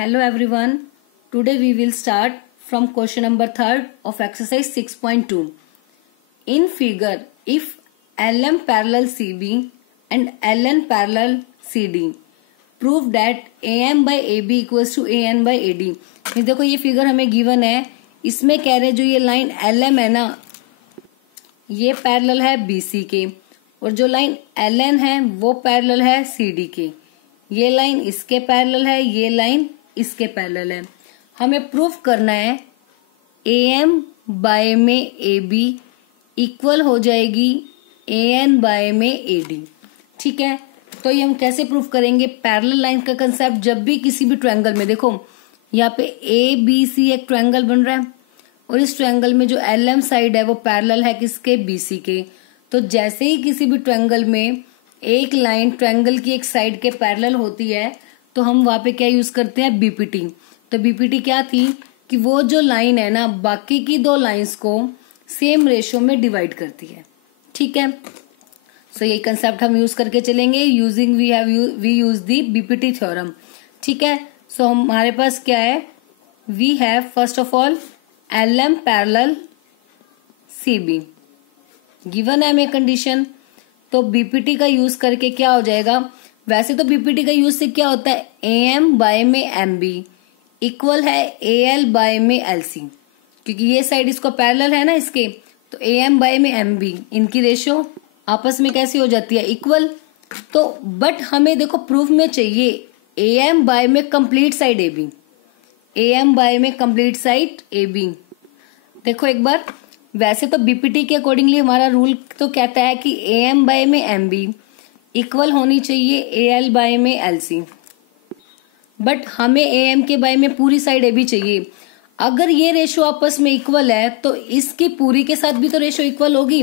Hello everyone. Today we will start from question number 3 of exercise 6.2. In figure, if LM parallel CB and LN parallel CD, prove that AM by AB equals to AN by AD. ये देखो ये figure हमें given है, इसमें कह रहे जो ये लाइन LM है ना, ये पैरेलल है BC के, और जो लाइन LN है वो पैरेलल है CD के। ये लाइन इसके पैरेलल है, ये लाइन इसके पैरेलल है। हमें प्रूफ करना है AM बाय में AB इक्वल हो जाएगी AN बाय में AD। ठीक है, तो ये हम कैसे प्रूफ करेंगे? पैरेलल लाइन का कंसेप्ट, जब भी किसी भी ट्रायंगल में, देखो यहाँ पे ABC एक ट्रायंगल बन रहा है और इस ट्रायंगल में जो LM साइड है वो पैरेलल है किसके? BC के। तो जैसे ही किसी भी ट्रायंगल में एक लाइन ट्रायंगल की एक साइड के पैरेलल होती है तो हम वहां पे क्या यूज करते हैं? बीपीटी। तो बीपीटी क्या थी कि वो जो लाइन है ना बाकी की दो लाइंस को सेम रेशियो में डिवाइड करती है। ठीक है, सो ये कंसेप्ट हम यूज करके चलेंगे। Using we use the BPT theorem. ठीक है, सो हमारे पास क्या है? We have first of all LM parallel CB given है हमें कंडीशन। तो बीपीटी का यूज करके क्या हो जाएगा? वैसे तो बीपीटी का यूज से क्या होता है? AM बाय में MB इक्वल है AL बाय में LC, क्योंकि ये साइड इसको पैरेलल है ना इसके, तो AM बाय में MB इनकी रेशियो आपस में कैसी हो जाती है? इक्वल। तो बट हमें देखो प्रूफ में चाहिए AM बाय में complete side AB, AM by में कंप्लीट साइड AB। देखो एक बार, वैसे तो बीपीटी के अकॉर्डिंगली हमारा रूल तो कहता है कि AM बाय में MB इक्वल होनी चाहिए AL बाय में LC, बट हमें AM के बाय में पूरी साइड AB चाहिए। अगर ये रेशो आपस में इक्वल है तो इसकी पूरी के साथ भी तो रेशो इक्वल होगी।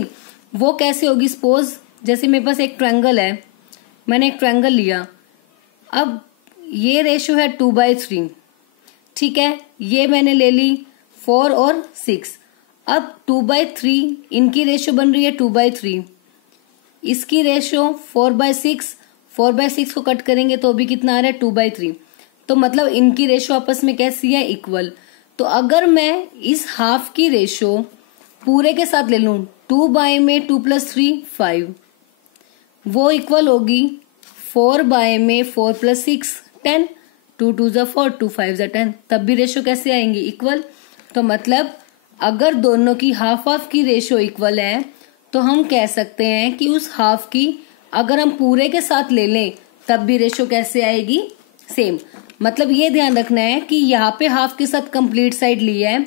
वो कैसे होगी? सपोज जैसे मेरे पास एक ट्रायंगल है, मैंने एक ट्रायंगल लिया, अब ये रेशो है 2/3। ठीक है, ये मैंने ले ली 4 और 6। अब 2/3 इनकी रेशो बन रही है 2/3, इसकी रेशो 4/6। 4/6 को कट करेंगे तो भी कितना आ रहा है? 2/3। तो मतलब इनकी रेशो आपस में कैसी है? इक्वल। तो अगर मैं इस हाफ की रेशो पूरे के साथ ले लूं, 2 बाय में 2 + 3 5, वो इक्वल होगी 4 बाय में 4 + 6 10, 2 2 = 4, 2 5 = 10, तब भी रेशो कैसे आएंगी? इक्वल। तो मतलब अगर दोनों की हाफ हाफ की रेशो इक्वल है तो हम कह सकते हैं कि उस हाफ की अगर हम पूरे के साथ ले लें तब भी रेशो कैसे आएगी? सेम। मतलब ये ध्यान रखना है कि यहाँ पे हाफ के साथ कंप्लीट साइड ली है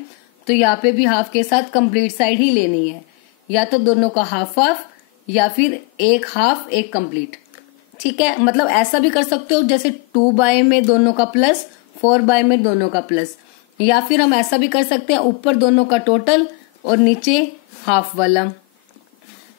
तो यहाँ पे भी हाफ के साथ कंप्लीट साइड ही लेनी है, या तो दोनों का हाफ हाफ या फिर एक हाफ एक कंप्लीट। ठीक है, मतलब ऐसा भी कर सकते हो जैसे 2 बाय में दोनों का प्लस, 4 बाय में दोनों का प्लस, या फिर हम ऐसा भी कर सकते हैं ऊपर दोनों का टोटल और नीचे हाफ वाला।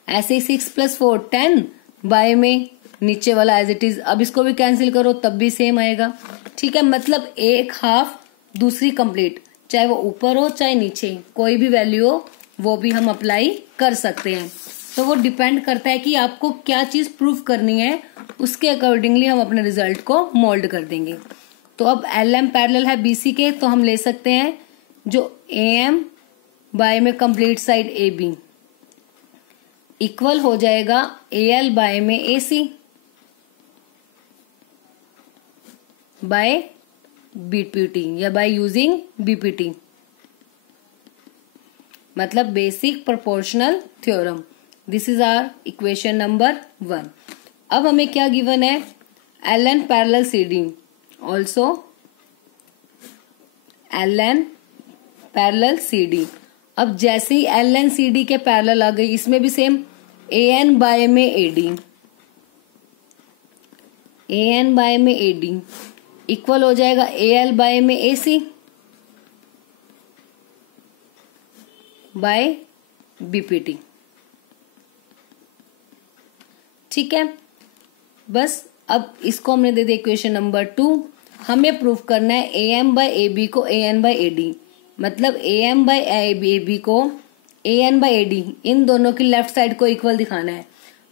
ऐसे ही 6 + 4 10 बाय में नीचे वाला एज इट इज। अब इसको भी कैंसिल करो तब भी सेम आएगा। ठीक है, मतलब एक हाफ दूसरी कंप्लीट, चाहे वो ऊपर हो चाहे नीचे, कोई भी वैल्यू हो वो भी हम अप्लाई कर सकते हैं। तो वो डिपेंड करता है कि आपको क्या चीज प्रूफ करनी है, उसके अकॉर्डिंगली हम अपने रिजल्ट को मोल्ड कर देंगे। तो अब LM पैरेलल है BC के, तो हम ले सकते हैं जो AM बाय में कंप्लीट साइड AB इक्वल हो जाएगा AL बाय में AC बाय BPT या बाय यूजिंग BPT, मतलब basic proportional theorem. This is our equation number 1। अब हमें क्या गिवन है? LN parallel CD, also LN parallel CD। अब जैसे ही LN CD के पैरेलल आ गई, इसमें भी सेम AN बाय में AD, AN बाय में AD इक्वल हो जाएगा AL बाय में AC बाय BPT। ठीक है, बस अब इसको हमने दे दिया इक्वेशन नंबर 2। हमें प्रूफ करना है AM बाय AB को AN बाय AD, मतलब AM बाय AB को AN बाय AD, इन दोनों की लेफ्ट साइड को इक्वल दिखाना है।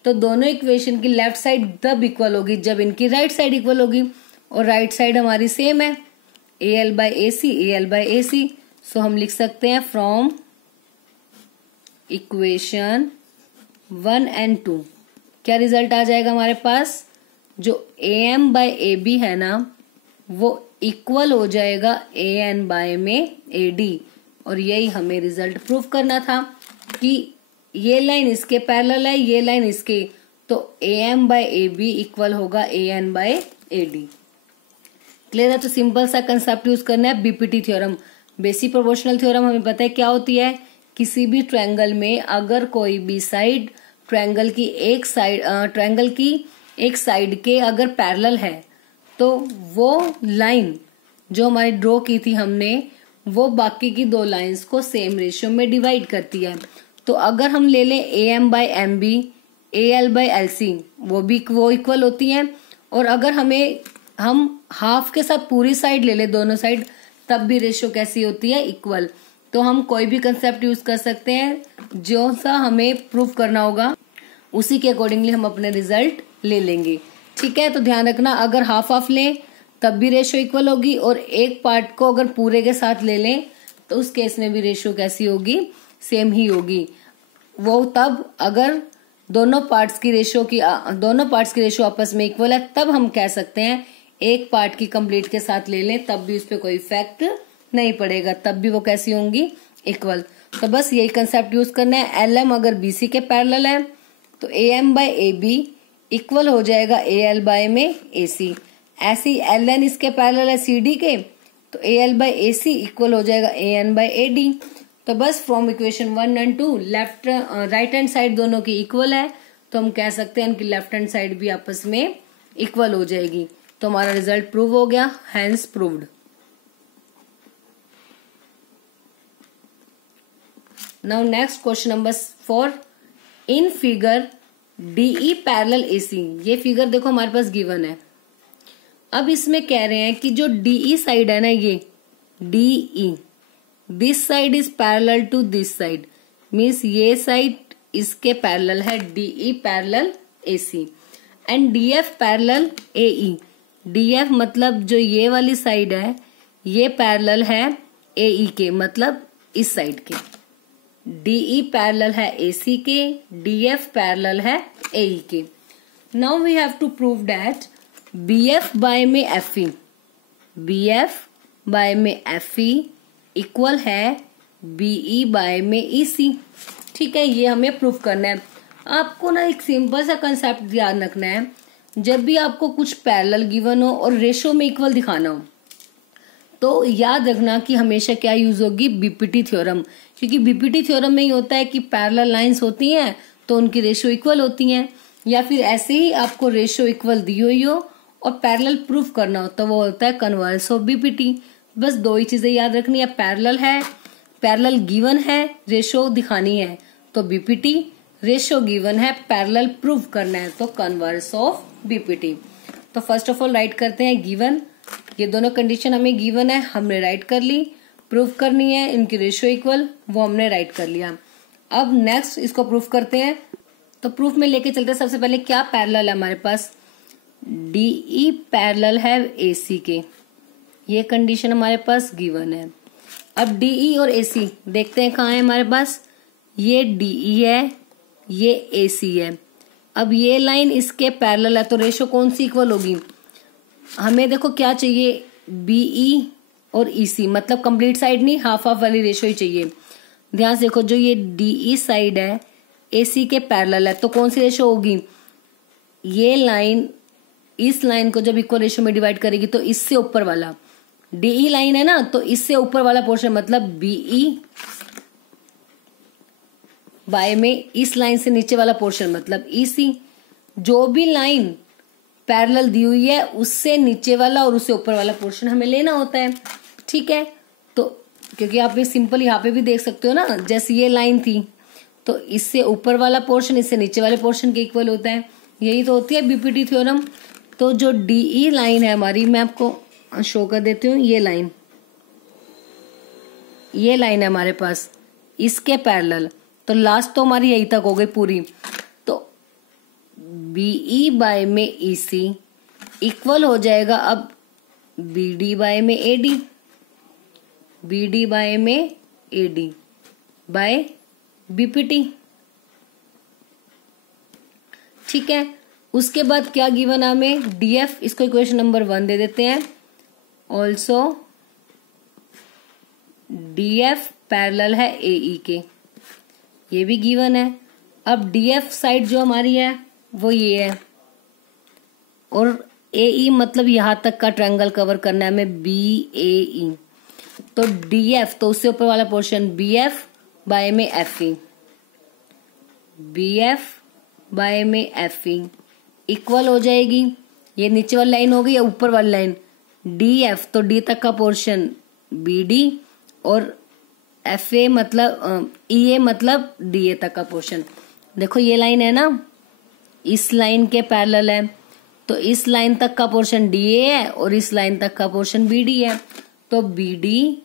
तो दोनों इक्वेशन की लेफ्ट साइड तब इक्वल होगी जब इनकी राइट साइड इक्वल होगी, और राइट साइड हमारी सेम है। AL by AC, AL by AC। So हम लिख सकते हैं फ्रॉम इक्वेशन 1 एंड 2 क्या रिजल्ट आ जाएगा हमारे पास, जो AM बाय AB है ना वो इक्वल हो जाएगा AN बाय में AD। और यही हमें रिजल्ट प्रूव करना था कि ये लाइन इसके पैरेलल है, ये लाइन इसके, तो AM बाय AB इक्वल होगा AN बाय AD। क्लियर है? तो सिंपल सा कंसेप्ट यूज करना है, BPT theorem, basic proportional theorem. हमें पता है क्या होती है, किसी भी ट्रायंगल में अगर कोई भी साइड ट्रायंगल की एक साइड के अगर पैरेलल है तो वो लाइन जो हमारी ड्रॉ की थी हमने वो बाकी की दो लाइंस को सेम रेशियो में डिवाइड करती है। तो अगर हम ले लें AM by MB, AL by LC, वो इक्वल होती हैं। और अगर हम हाफ के साथ पूरी साइड ले ले, दोनों साइड, तब भी रेशियो कैसी होती है, इक्वल। तो हम कोई भी कंसेप्ट यूज कर सकते हैं, जो सा हमें प्रूव करना होगा उसी के अकॉर्डिंगली हम अपने रिजल्ट ले लेंगे। ठीक है? तो ध्यान रखना, अगर हाफ हाफ लें तब भी रेशियो इक्वल होगी, और एक पार्ट को अगर पूरे के साथ ले लें तो उस केस में भी रेशियो कैसी होगी, सेम ही होगी। वो तब अगर दोनों पार्ट्स की रेशियो आपस में इक्वल है, तब हम कह सकते हैं। एक पार्ट की कंप्लीट के साथ ले लें तब भी उस पर कोई इफेक्ट नहीं पड़ेगा, तब भी वो कैसी होंगी, इक्वल। तो बस यही कंसेप्ट यूज करना है। LM अगर BC के पैरेलल है तो AM बाय AB इक्वल हो जाएगा AL बाय में AC। ऐसे ही LN इसके पैरेलल है CD के, तो AL बाय AC इक्वल हो जाएगा AN बाय AD। तो बस from equation 1 and 2 right hand side दोनों की इक्वल है, तो हम कह सकते हैं इनकी लेफ्ट हैंड साइड भी आपस में इक्वल हो जाएगी। तो हमारा रिजल्ट प्रूव हो गया, hence proved. Now next question number 4। In figure DE parallel AC, ये फिगर देखो हमारे पास गिवन है। अब इसमें कह रहे हैं कि जो DE साइड है ना, ये DE, this side is parallel to this side, means ये साइड इसके पैरेलल है, DE parallel AC, and DF parallel AE। DF मतलब जो ये वाली साइड है ये पैरेलल है AE के, मतलब इस साइड के। DE पैरेलल है AC के, DF पैरेलल है AE के। Now we have to prove that BF by में FE इक्वल है BE बाय में EC। ठीक है? ये हमें प्रूव करना है। आपको ना एक सिंपल सा कंसेप्ट ध्यान रखना है, जब भी आपको कुछ पैरेलल गिवन हो और रेशो में इक्वल दिखाना हो तो याद रखना कि हमेशा क्या यूज होगी, BPT थ्योरम। क्योंकि BPT थ्योरम में ही होता है कि पैरेलल लाइंस होती हैं तो उनकी रेशियो इक्वल होती हैं, या फिर ऐसे ही आपको रेशियो इक्वल दी हुई हो और पैरेलल प्रूफ करना हो तो वो होता है कन्वर्स ऑफ BPT। बस दो ही चीजें याद रखनी है, पैरेलल गिवन है, रेशियो दिखानी है तो BPT, रेशियो गिवन है, पैरेलल प्रूव करना है तो कन्वर्स ऑफ BPT। तो फर्स्ट ऑफ ऑल राइट करते हैं गिवन, ये दोनों कंडीशन हमें गिवन है, हमने राइट कर ली। प्रूफ करनी है इनकी रेशियो इक्वल, वो हमने राइट कर लिया। अब नेक्स्ट इसको प्रूफ करते हैं। तो प्रूफ में लेके चलते हैं। सबसे पहले क्या पैरेलल है हमारे पास, DE पैरेलल है AC के, ये कंडीशन हमारे पास गिवन है। अब DE और AC देखते हैं कहाँ है हमारे पास, ये DE है, ये AC है। अब ये लाइन इसके पैरेलल है तो रेशियो कौन सी इक्वल होगी, हमें देखो क्या चाहिए, BE और EC, मतलब कंप्लीट साइड नहीं, हाफ हाफ वाली रेशियो ही चाहिए। ध्यान से देखो, जो ये DE साइड है AC के पैरेलल है तो कौन सी रेशियो होगी, ये लाइन इस लाइन को जब इक्वल रेशियो में डिवाइड करेगी तो इससे ऊपर वाला, DE लाइन है ना तो इससे ऊपर वाला पोर्शन मतलब BE बाय में इस लाइन से नीचे वाला पोर्शन मतलब EC। जो भी लाइन पैरेलल दी हुई है उससे नीचे वाला और उससे ऊपर वाला पोर्शन हमें लेना होता है। ठीक है? तो क्योंकि आप ये सिंपल यहाँ पे भी देख सकते हो ना, जैसे ये लाइन थी तो इससे ऊपर वाला पोर्शन इससे नीचे वाले पोर्शन के इक्वल होता है, यही तो होती है BPT थ्योरम। तो जो DE लाइन है हमारी, मैं आपको शो कर देती हूँ, ये लाइन है हमारे पास इसके पैरेलल, तो लास्ट तो हमारी यही तक हो गई पूरी। तो BE बाय में EC इक्वल हो जाएगा अब बी डी बाय में A D, B D by में ए डी बाय बीपीटी। ठीक है, उसके बाद क्या गिवन हमें, डीएफ, इसको इक्वेशन नंबर 1 दे देते हैं। ऑल्सो डीएफ पैरेलल है एई के, ये भी गिवन है। अब डीएफ साइड जो हमारी है वो ये है, और एई मतलब यहां तक का ट्रायंगल कवर करना है हमें, बी ए ई। तो डीएफ, तो उससे ऊपर वाला पोर्शन बीएफ बाय में एफ ई, बीएफ बाय में एफ ई इक्वल हो जाएगी, ये नीचे वाली लाइन हो गई या ऊपर वाली लाइन, डी एफ, तो डी तक का पोर्शन बी डी, और एफ ए मतलब ई ए मतलब डी ए तक का पोर्शन। देखो ये लाइन है ना, इस लाइन के पैरेलल है, तो इस लाइन तक का पोर्शन डी ए है और इस लाइन तक का पोर्शन बी डी है, तो बी डी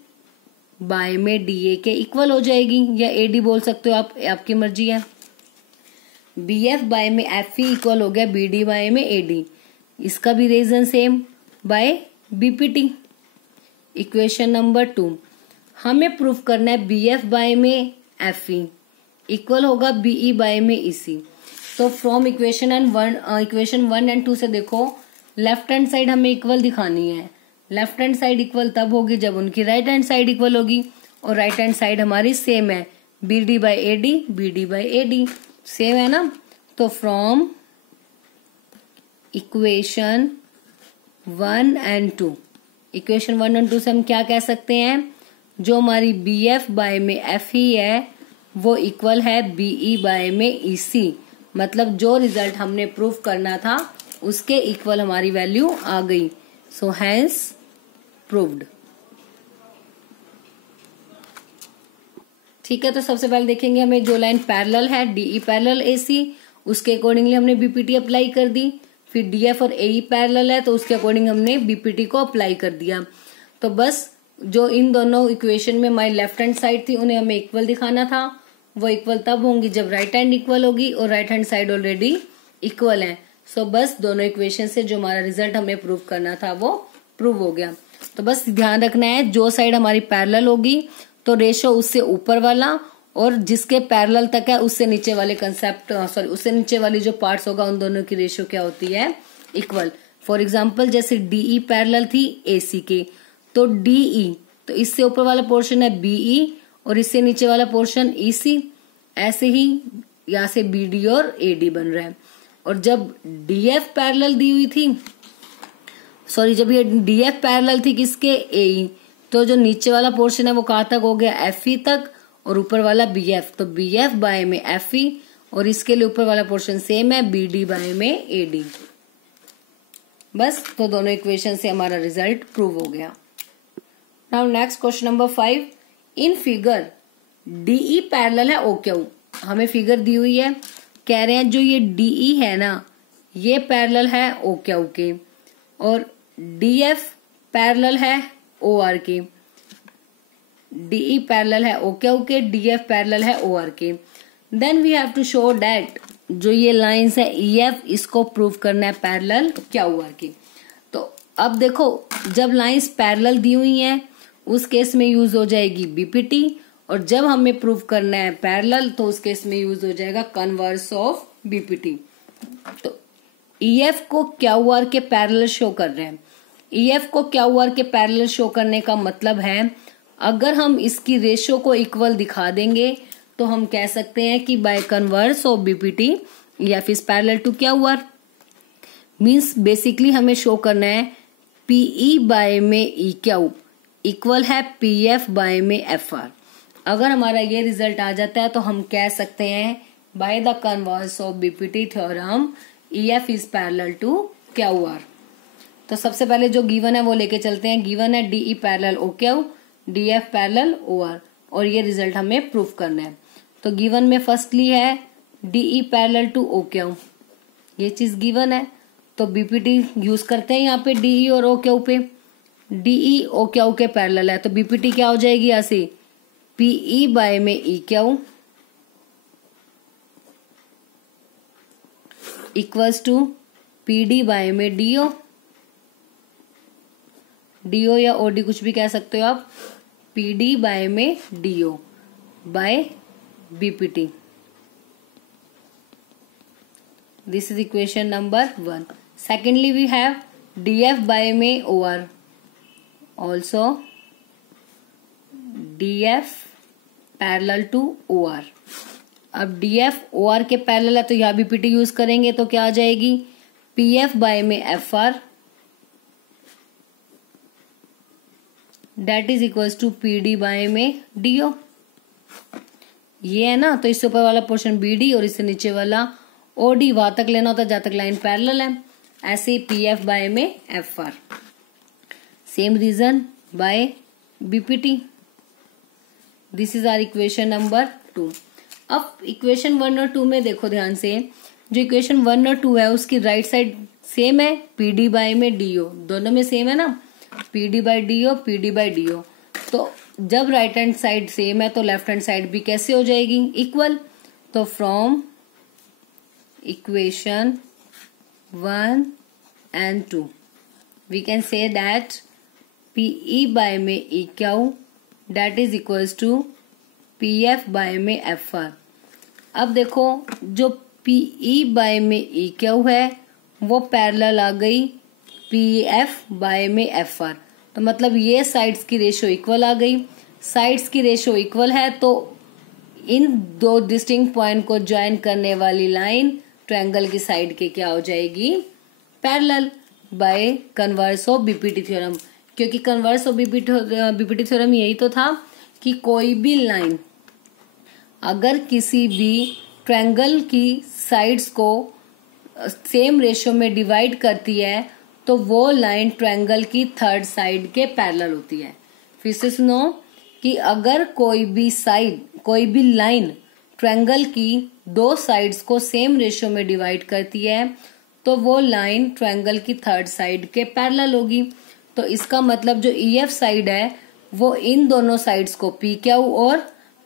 बाय में डी ए के इक्वल हो जाएगी, या ए डी बोल सकते हो आप, आपकी मर्जी है। बी एफ बाय में एफ ई इक्वल हो गया बी डी बाय में ए डी, इसका भी reason same, by BPT. Equation number 2, हमें प्रूफ करना है बी एफ बाय में एफ ई इक्वल होगा बीई बाय में ईसी। तो फ्रॉम इक्वेशन 1 एंड 2 से देखो, लेफ्ट हैंड साइड हमें इक्वल दिखानी है। लेफ्ट हैंड साइड इक्वल तब होगी जब उनकी राइट हैंड साइड इक्वल होगी, और राइट हैंड साइड हमारी सेम है, B D by A D, B D by A D same है ना। तो फ्रॉम इक्वेशन 1 एंड 2, इक्वेशन 1 और 2 से हम क्या कह सकते हैं, जो हमारी बी एफ बाय में एफ ई है वो इक्वल है बीई बाय में ईसी, मतलब जो रिजल्ट हमने प्रूफ करना था उसके इक्वल हमारी वैल्यू आ गई। So hence proved. ठीक है, तो सबसे पहले देखेंगे हमें जो लाइन पैरेलल है डीई पैरेलल एसी, उसके अकॉर्डिंगली हमने बीपीटी अप्लाई कर दी। फिर डीएफ और एई पैरेलल है तो उसके अकॉर्डिंग हमने बीपीटी को अप्लाई कर दिया। तो बस जो इन दोनों इक्वेशन में हमारी लेफ्ट हैंड साइड थी उन्हें हमें इक्वल दिखाना था, वो इक्वल तब होंगी जब राइट हैंड इक्वल होगी, और right hand side already equal है। सो बस दोनों इक्वेशन से जो हमारा रिजल्ट हमें प्रूव करना था वो प्रूव हो गया। तो बस ध्यान रखना है, जो साइड हमारी पैरेलल होगी तो रेशो उससे ऊपर वाला, और जिसके पैरेलल तक है उससे नीचे वाले कंसेप्ट, सॉरी उससे नीचे वाली जो पार्ट्स होगा उन दोनों की रेशो क्या होती है, इक्वल। फॉर एग्जाम्पल जैसे डीई पैरेलल थी एसी के, तो डीई तो इससे ऊपर वाला पोर्शन है बीई और इससे नीचे वाला पोर्शन ईसी, ऐसे ही यहाँ से बीडी और एडी बन रहा है। और जब डीएफ पैरेलल दी हुई थी, सॉरी जब ये डीएफ पैरेलल थी किसके, एई, तो जो नीचे वाला पोर्शन है वो कहाँ तक हो गया, एफई तक, और ऊपर वाला बीएफ, तो बीएफ बाय में एफई, और इसके लिए ऊपर वाला पोर्शन सेम है बीडी बाय में एडी। बस, तो दोनों इक्वेशन से हमारा रिजल्ट प्रूव हो गया। Now next question number 5, in figure DE parallel है ओ क्यू। हमें फिगर दी हुई है, कह रहे हैं जो ये डीई है ना ये पैरेलल है ओ क्यू के, और डीएफ पैरेलल है ओ आर के। डीई पैरेलल है ओ क्यू के, डीएफ पैरेलल है ओ आर के। Then we have to show that जो ये लाइंस है ईएफ, इसको प्रूव करना है पैरेलल क्यू आर के। तो अब देखो, जब लाइंस पैरेलल दी हुई हैं उस केस में यूज हो जाएगी बीपीटी, और जब हमें प्रूव करना है पैरेलल तो उस केस में यूज हो जाएगा कन्वर्स ऑफ बीपीटी। तो ईएफ को क्यू आर के पैरेलल शो कर रहे हैं। ईएफ को क्यू आर के पैरेलल शो करने का मतलब है, अगर हम इसकी रेशो को इक्वल दिखा देंगे तो हम कह सकते हैं कि by converse of BPT EF is parallel to Q R. Means basically हमें शो करना है पीई बाय में ई क्यू इक्वल है पीएफ बाय में एफ आर। अगर हमारा ये रिजल्ट आ जाता है तो हम कह सकते हैं by the converse of BPT theorem EF is parallel to Q R. तो सबसे पहले जो गिवन है वो लेके चलते हैं। गिवन है DE parallel O Q, DF parallel O R, और ये रिजल्ट हमें प्रूफ करना है। तो गिवन में फर्स्टली है DE parallel to O Q, ये चीज गिवन है, तो बीपीटी यूज करते हैं यहाँ पे डीई और ओ क्यू पे। डीई ओ क्यू के पैरेलल है तो बीपीटी क्या हो जाएगी, यहाँ से पीई बाय में E Q equals to PD by में डीओ। डीओ या ओडी कुछ भी कह सकते हो आप, पीडी बाय में DO by BPT. This is equation number 1। Secondly we have DF by में OR, also DF parallel to OR. अब डीएफ ओआर के पैरेलल है तो यहां बीपीटी यूज करेंगे तो क्या आ जाएगी, पीएफ बाय में FR that is equals to PD by में डीओ। ये है ना, तो इससे ऊपर वाला पोर्शन बीडी और इससे नीचे वाला ओडी, वहां तक लेना होता है जहां तक लाइन पैरेलल है। ऐसे ही पीएफ बाय में FR, same reason by BPT. This is our equation number 2। अब इक्वेशन 1 और 2 में देखो ध्यान से, जो इक्वेशन 1 और 2 है उसकी राइट साइड सेम है, पीडी बाय में डीओ, दोनों में सेम है ना, PD by DO, PD by DO. तो जब राइट हैंड साइड सेम है तो लेफ्ट हैंड साइड भी कैसे हो जाएगी, इक्वल। तो from equation 1 and 2 we can say that PE by में EQ that is equals to PF by में FR। अब देखो जो PE by में EQ है वो पैरेलल आ गई PF by में FR, तो मतलब ये साइड्स की रेशो इक्वल आ गई। साइड्स की रेशो इक्वल है तो इन दो डिस्टिंक्ट पॉइंट को ज्वाइन करने वाली लाइन ट्रायंगल की साइड के क्या हो जाएगी, parallel bye converse of BPT theorem. क्योंकि कन्वर्स ऑफ बीपीटी थ्योरम यही तो था कि कोई भी लाइन अगर किसी भी ट्रायंगल की साइड्स को सेम रेशो में डिवाइड करती है तो वो लाइन ट्रायंगल की थर्ड साइड के पैरेलल होती है। फिर से सुनो कि अगर कोई भी लाइन ट्रायंगल की दो साइड्स को सेम रेशो में डिवाइड करती है तो वो लाइन ट्रायंगल की थर्ड साइड के पैरेलल होगी। तो इसका मतलब जो ईएफ साइड है वो इन दोनों साइड्स को पी क्यू और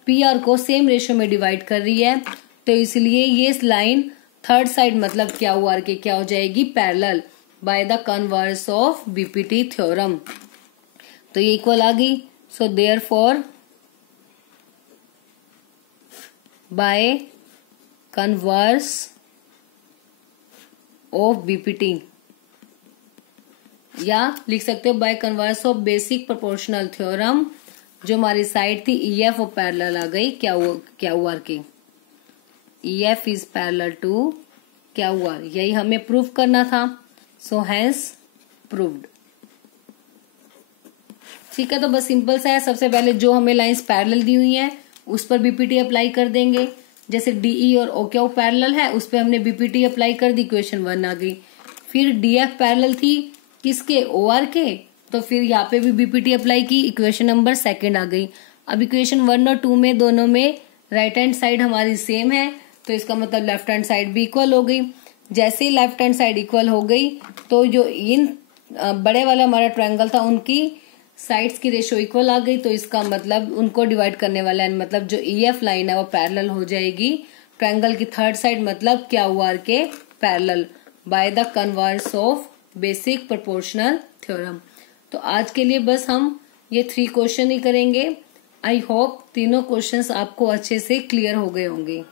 पी आर को सेम रेशो में डिवाइड कर रही है, तो इसलिए ये लाइन थर्ड साइड मतलब क्यू आर के क्या हो जाएगी, parallel bye the converse of BPT theorem. तो ये इक्वल आ गई। So therefore by converse of BPT, या लिख सकते हो bye converse of basic proportional theorem, जो हमारी साइड थी ईएफ और पैरेलल आ गई क्यू आर के। EF is parallel to Q R, यही हमें प्रूव करना था। So hence proved. ठीक है, तो बस सिंपल सा है। सबसे पहले जो हमें लाइंस पैरेलल दी हुई हैं उस पर बीपीटी अप्लाई कर देंगे। जैसे डीई और ओक्यू पैरेलल है उस पर हमने बीपीटी अप्लाई कर दी, इक्वेशन 1 आ गई। फिर डीएफ पैरेलल थी किसके, ओआर के, तो फिर यहाँ पे भी बीपीटी अप्लाई की, इक्वेशन नंबर 2 आ गई। अब इक्वेशन 1 और 2 में दोनों में राइट हैंड साइड हमारी सेम है तो इसका मतलब लेफ्ट हैंड साइड भी इक्वल हो गई। जैसे ही लेफ्ट हैंड साइड इक्वल हो गई तो जो इन बड़े वाला हमारा ट्रायंगल था उनकी साइड्स की रेशो इक्वल आ गई, तो इसका मतलब उनको डिवाइड करने वाला है मतलब जो ईएफ लाइन है वो पैरेलल हो जाएगी ट्रायंगल की थर्ड साइड मतलब क्यू आर के parallel bye the converse of basic proportional theorem. तो आज के लिए बस हम ये 3 क्वेश्चन ही करेंगे। आई होप तीनों क्वेश्चंस आपको अच्छे से क्लियर हो गए होंगे।